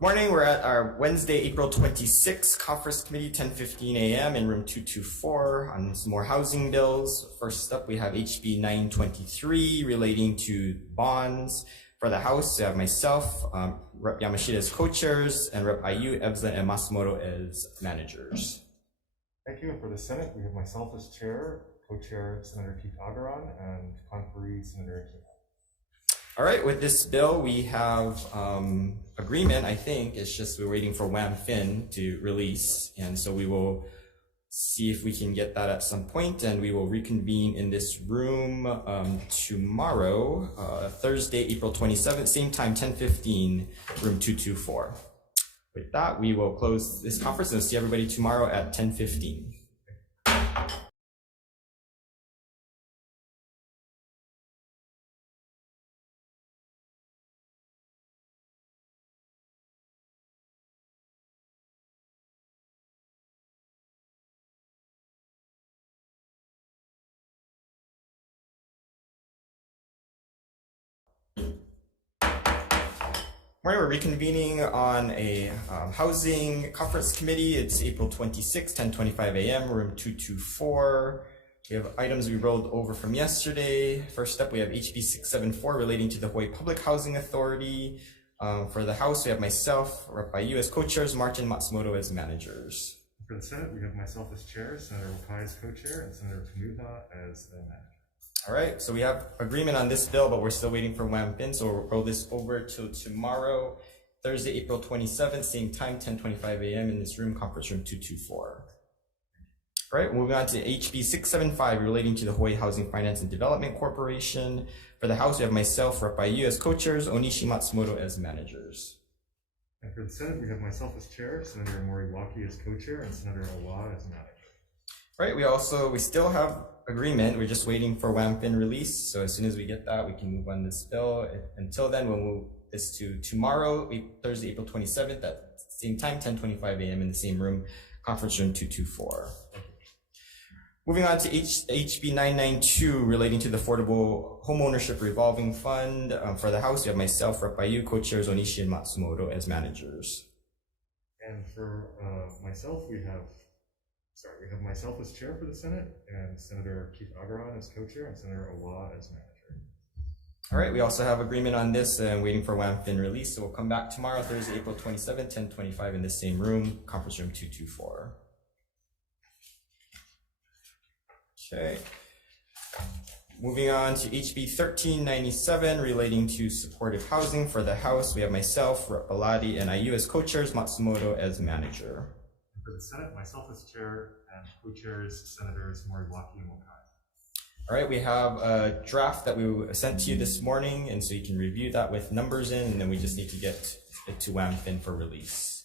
Good morning. We're at our Wednesday, April 26th conference committee, 10:15 a.m. in room 224 on some more housing bills. First up, we have HB 923 relating to bonds. For the House, we have myself, Rep. Yamashita as co-chairs, and Rep. Ayu, Ebza, and Matsumoto as managers. Thank you. And for the Senate, we have myself as chair, co-chair Senator Keith Agaran, and conferee Senator Akina. All right, with this bill, we have agreement, I think. It's just we're waiting for WAM-FIN to release. And so we will see if we can get that at some point, and we will reconvene in this room tomorrow, Thursday, April 27th, same time, 10:15, room 224. With that, we will close this conference and see everybody tomorrow at 10:15. Morning, we're reconvening on a housing conference committee. It's April 26, 10:25 a.m., room 224. We have items we rolled over from yesterday. First up, we have HB 674 relating to the Hawaii Public Housing Authority. For the House, we have myself, Rep. Ayu as co-chairs, Martin Matsumoto as managers. For the Senate, we have myself as chair, Senator Wakai as co-chair, and Senator Kanuha as the manager. All right, so we have agreement on this bill, but we're still waiting for WAM-FIN, so we'll roll this over till tomorrow, Thursday, April 27th, same time, 10:25 a.m. in this room, conference room 224. All right, moving on to HB 675 relating to the Hawaii Housing Finance and Development Corporation. For the House, we have myself, Rep. Ayu as co-chairs, Onishi Matsumoto as managers. And for the Senate, we have myself as chair, Senator Moriwaki as co-chair, and Senator Awa as manager. All right, we still have agreement. We're just waiting for WAM-FIN release. So as soon as we get that, we can move on this bill. Until then, we'll move this to tomorrow, Thursday, April 27th at the same time, 10:25 a.m. in the same room, conference room 224. Moving on to HB 992 relating to the Affordable Homeownership Revolving Fund. For the House, we have myself, Rep. Ayu, co-chairs Onishi and Matsumoto as managers. And for myself, we have myself as chair for the Senate, and Senator Keith Agaran as co-chair, and Senator Awa as manager. All right, we also have agreement on this and waiting for WAM-FIN release. So we'll come back tomorrow, Thursday, April 27th, 10:25 in the same room, conference room 224. Okay. Moving on to HB 1397 relating to supportive housing. For the House, we have myself, Rep. Baladi, and Ayu as co-chairs, Matsumoto as manager. For the Senate, myself as chair, and co-chairs Senators Moriwaki and Wakai. All right, we have a draft that we sent to you this morning, and so you can review that with numbers in, and then we just need to get it to WAM-FIN for release.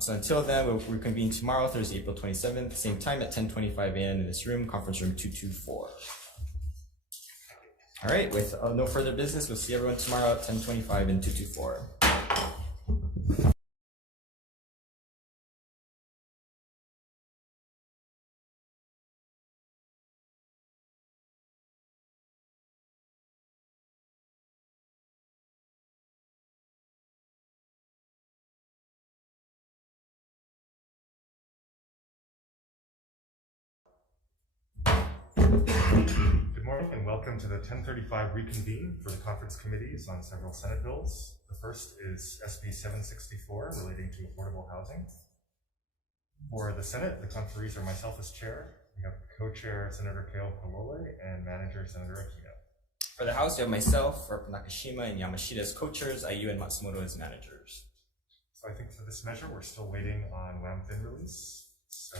So until then, we'll reconvene tomorrow, Thursday, April 27th, same time at 10:25 a.m. in this room, conference room 224. All right, with no further business, we'll see everyone tomorrow at 10:25 in 224. Good morning and welcome to the 10:35 reconvene for the conference committees on several Senate bills. The first is SB 764 relating to affordable housing. For the Senate, the conferees are myself as chair. We have co-chair Senator Keo Palole and manager Senator Akina. For the House, you have myself, Rep. Nakashima, and Yamashita as co-chairs, Ayu and Matsumoto as managers. So I think for this measure, we're still waiting on WAM-FIN release. So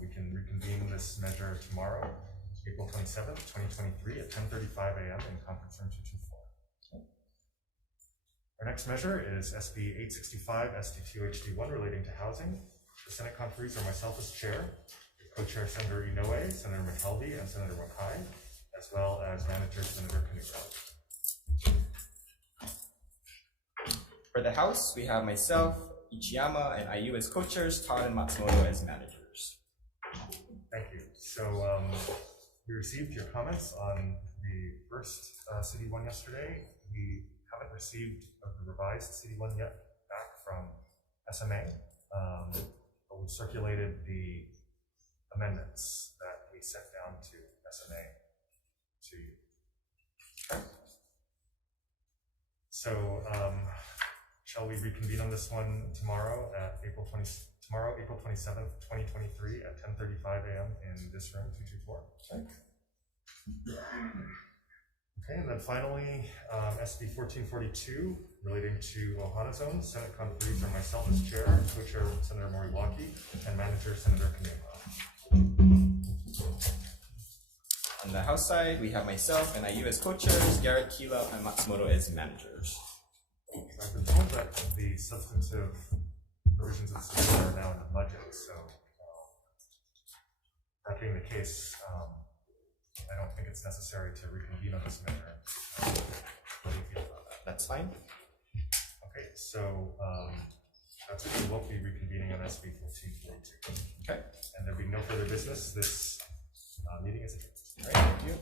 we can reconvene this measure tomorrow, April 27th, 2023 at 10:35 a.m. in conference room 224. Okay. Our next measure is SB 865 ST2HD1 relating to housing. The Senate conferees are myself as chair, co-chair Senator Inoue, Senator McKelvey, and Senator Wakai, as well as manager Senator Kanuha. For the House, we have myself, Ichiyama, and Ayu as co-chairs, Todd and Matsumoto as managers. Thank you. So we received your comments on the first CD1 yesterday. We haven't received the revised CD1 yet back from SMA, but we circulated the amendments that we sent down to SMA to you. Okay. So shall we reconvene on this one tomorrow, April 27th, 2023 at 10:35 a.m. in this room, 224? Okay. Okay, and then finally, SB 1442 relating to Ohana Zone, Senate Conferee for myself as chair, co-chair Senator Moriwaki, and manager Senator Kanema. On the House side, we have myself and IU as co-chairs, Garrett, Kila, and Matsumoto as managers. I've been told that the substantive provisions of the bill are now in the budget, so that being the case, I don't think it's necessary to reconvene on this measure. What do you feel about that? That's fine. Okay, so that's what we won't be reconvening on SB 1442. Okay. And there being no further business, this meeting is adjourned. All right, thank you.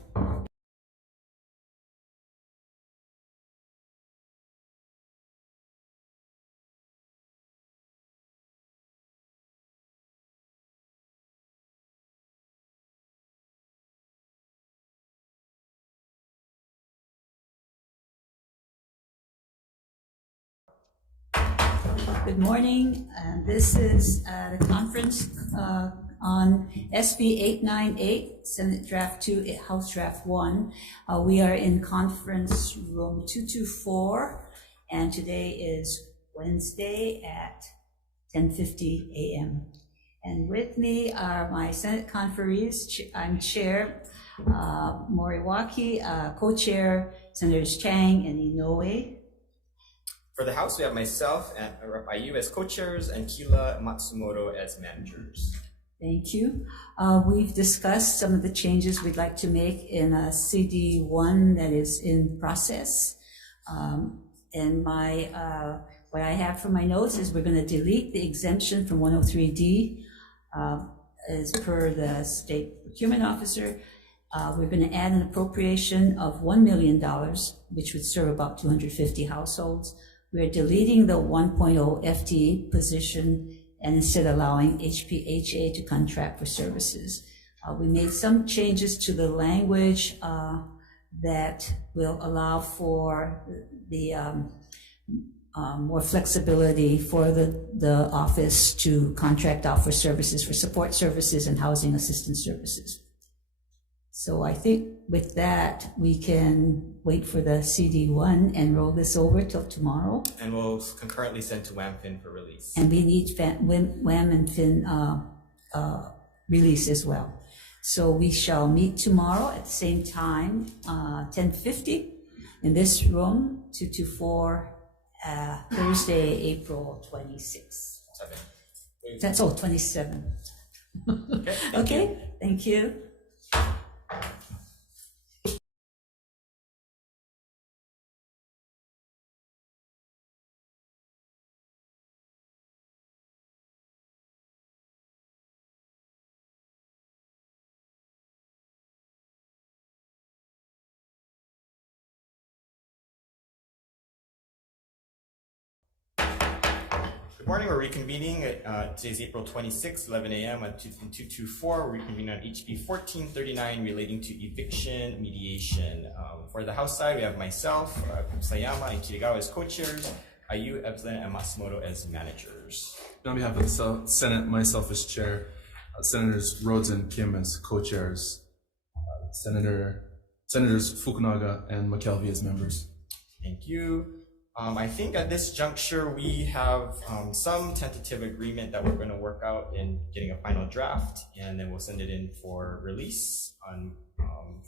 Good morning. This is the conference on SB 898, Senate Draft 2, House Draft 1. We are in conference room 224, and today is Wednesday at 10:50 a.m. And with me are my Senate conferees. I'm Chair Moriwaki, co-chair Senators Chang and Inoue. For the House, we have myself and Rep. IU as co-chairs and Kila Matsumoto as managers. Thank you. We've discussed some of the changes we'd like to make in CD1 that is in process. And what I have for my notes is we're going to delete the exemption from 103D as per the state procurement officer. We're going to add an appropriation of $1 million, which would serve about 250 households. We're deleting the 1.0 FTE position and instead allowing HPHA to contract for services. We made some changes to the language that will allow for the more flexibility for the office to contract out for services, for support services and housing assistance services. So I think with that, we can wait for the CD1 and roll this over till tomorrow. And we'll concurrently send to WAMFIN for release. And we need WAM and FIN release as well. So we shall meet tomorrow at the same time, 10:50 in this room, 224, Thursday, April 26th. 7. That's all, 27. Okay, Thank you. Good morning, we're reconvening. Today's April 26th, 11 a.m. on 224. We're reconvening on HB 1439 relating to eviction mediation. For the House side, we have myself, Sayama, and Kirigawa as co-chairs, IU, Epsilon, and Matsumoto as managers. On behalf of the Senate, myself as chair, Senators Rhodes and Kim as co-chairs, Senators Fukunaga and McKelvey as members. Thank you. I think at this juncture, we have some tentative agreement that we're going to work out in getting a final draft, and then we'll send it in for release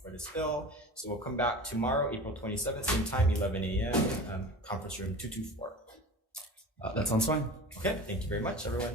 for this bill. So we'll come back tomorrow, April 27th, same time, 11 a.m., conference room 224. That sounds fine. Okay, thank you very much, everyone.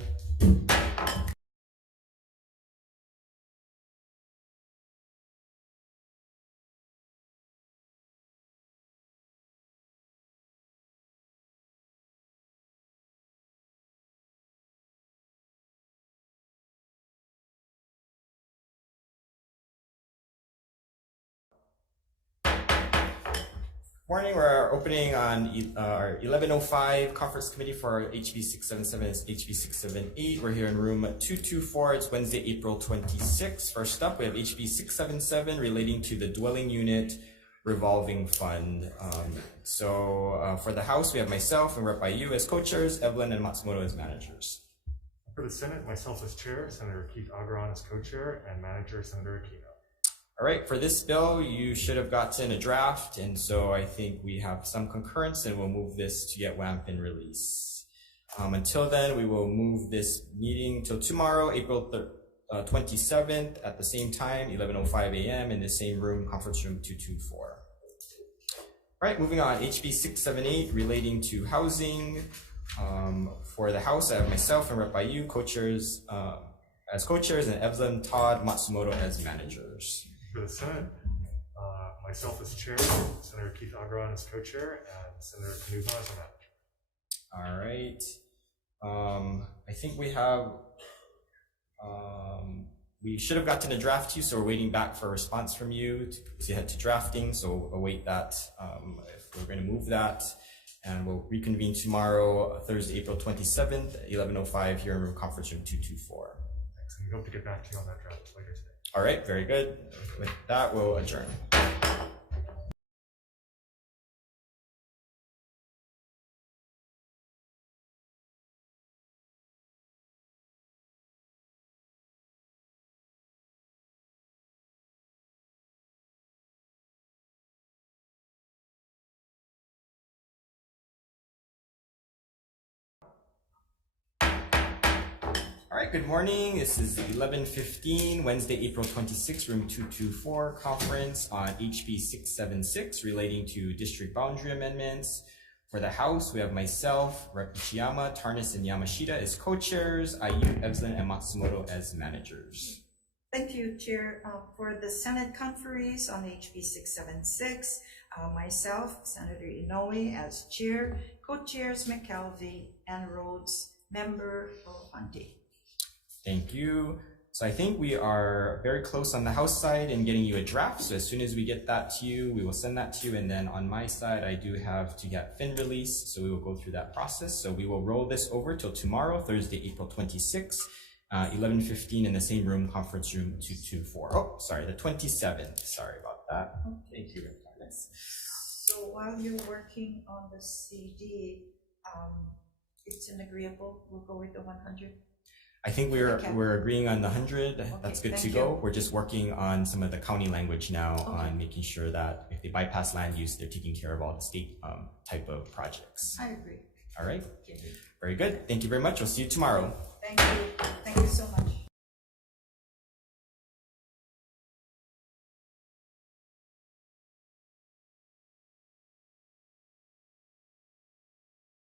Morning, we're opening on our 11:05 conference committee for our HB 677 and HB 678. We're here in room 224. It's Wednesday, April 26th. First up, we have HB 677 relating to the dwelling unit revolving fund. For the House, we have myself and Rep. by you as co-chairs, Evelyn and Matsumoto as managers. For the Senate, myself as chair, Senator Keith Agron as co-chair, and manager Senator Aquino. All right, for this bill, you should have gotten a draft, and so I think we have some concurrence, and we'll move this to get WAMP in release. Until then, we will move this meeting till tomorrow, April 27th, at the same time, 11:05 a.m. in the same room, conference room 224. All right, moving on, HB 678 relating to housing. For the House, I have myself and Rep. by you, co-chairs as co-chairs, and Evelyn, Todd, Matsumoto as managers. For the Senate, myself as chair, Senator Keith Agron as co-chair, and Senator Kanuva as a manager. All right. I think we have, we should have gotten a draft too, so we're waiting back for a response from you to head to drafting, so await that. If we're going to move that, and we'll reconvene tomorrow, Thursday, April 27th, 11:05 here in room conference room 224. Thanks, and we hope to get back to you on that draft later today. All right, very good. With that, we'll adjourn. All right, good morning. This is 11:15, Wednesday, April 26, room 224 conference on HB 676 relating to district boundary amendments. For the House, we have myself, Rep. Ichiyama, Tarnas, and Yamashita as co-chairs, IU, Evelyn, and Matsumoto as managers. Thank you, Chair. For the Senate conferees on HB 676, myself, Senator Inoue as chair, co-chairs McKelvey and Rhodes, member Bundy. Thank you. So I think we are very close on the House side in getting you a draft. So as soon as we get that to you, we will send that to you. And then on my side, I do have to get fin release. So we will go through that process. So we will roll this over till tomorrow, Thursday, April 26th, 11:15 in the same room, conference room 224. Oh, sorry, the 27th. Sorry about that. Thank you. So while you're working on the CD, it's an agreeable, we'll go with the 100. I think we're agreeing on the 100. That's good to go. We're just working on some of the county language now on making sure that if they bypass land use, they're taking care of all the state type of projects. I agree. All right. Okay. Very good. Thank you very much. We'll see you tomorrow. Thank you. Thank you so much.